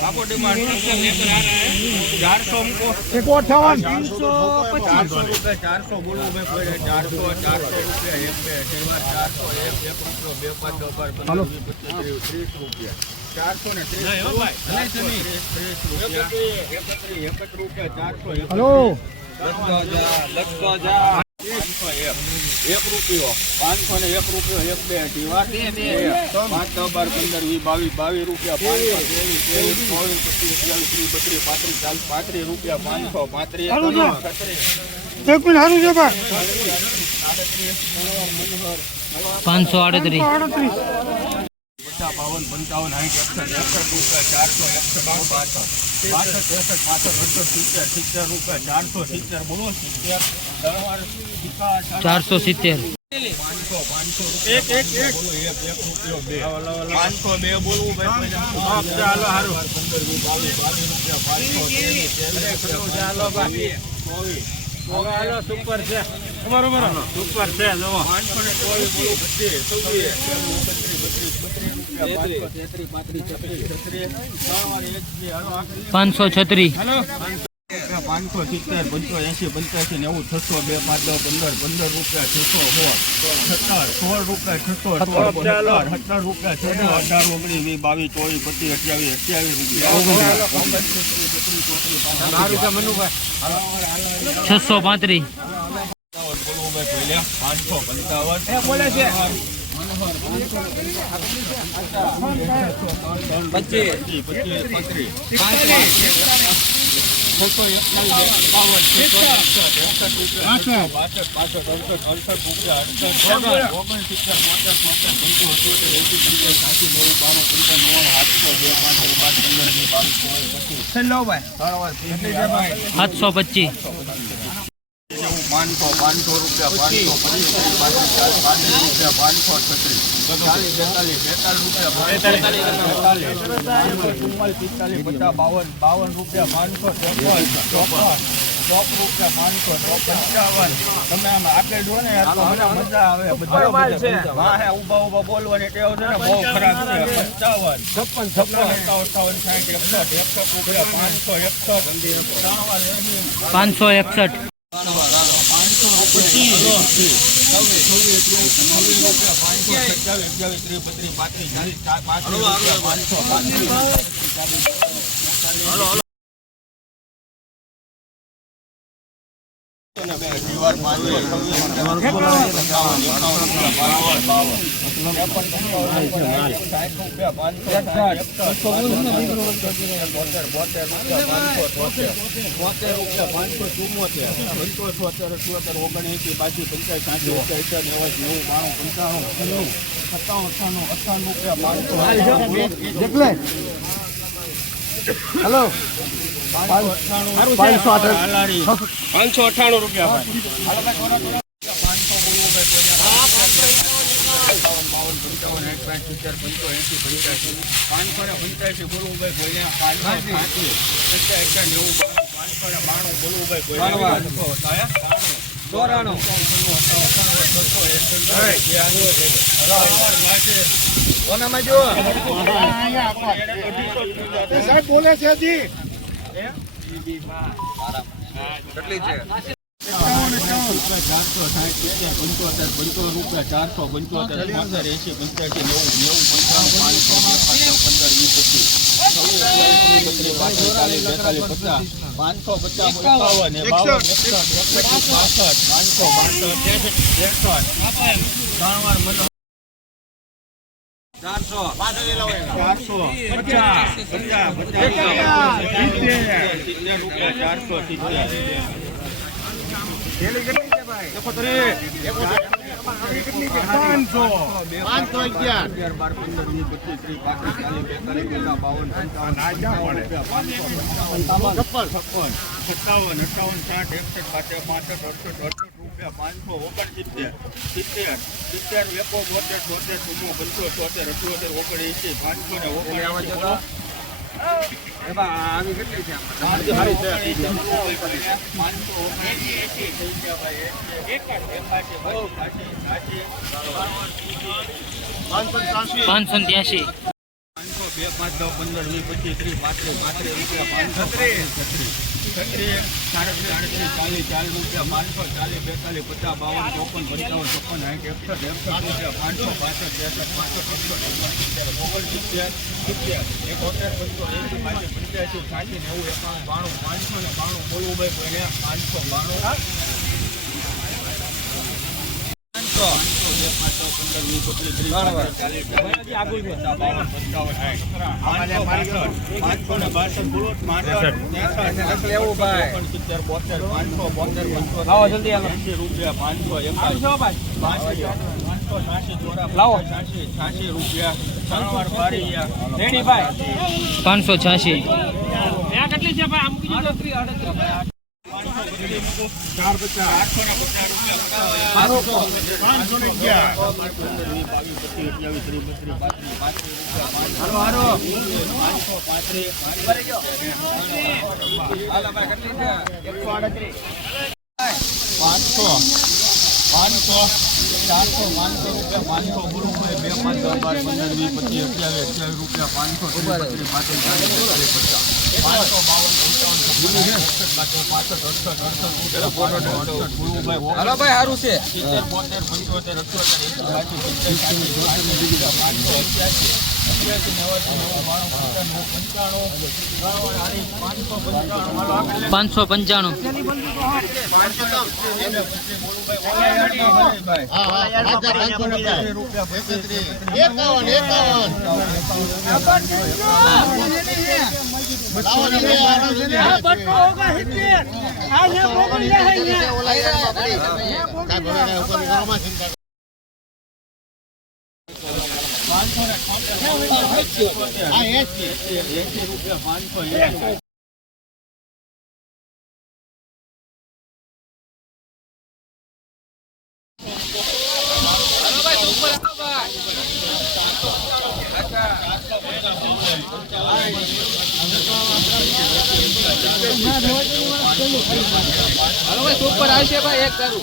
आपको डिमांड 400 हमको 400 रुपये 400 बोलो भाई 400 रुपया एक पे 400 एक रुपये 2 5 2 12 15 20 25 30 रुपया 400 ने 30 रुपया 400 हेलो एक रुपये 500 ने 1 रुपये 1 2 अઢી 5 10 12 15 20 22 रुपया 500 23 24 25 30 32 रुपया 500 538 52 55 60 रुपया 400 60 रुपया 470 बोलो 470 एक रुपये 502 बोलू भाई ચાલો હારું 15 સુપર છે તમારો બરાબર સુપર છે જો 536 570 85 85 90 600 2 5 10 15 રૂપિયા 600 16 રૂપિયા 600 17 રૂપિયા 600 18 19 20 22 24 25 635 555 બોલે છે 725 500 રૂપિયા તમે આમ આગળ જો ને તો મને મજા આવે બધા ઉભા બોલવાની ટેવ છે ને બહુ ખરાબ છે 55 56 561 हेलो 598 रुपया बोले છે જી કેટલી છે 460 રૂપિયા 475 80 85 90 90 55 15 20 25 પાંચસો ને 83 586 હાલો ભાઈ સારું છે પાંચસો 55 હાલો ભાઈ સુપર આવશે ભાઈ એક કરું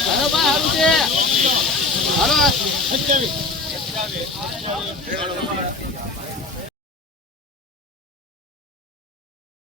હાલો ભાઈ સારું છે હાલો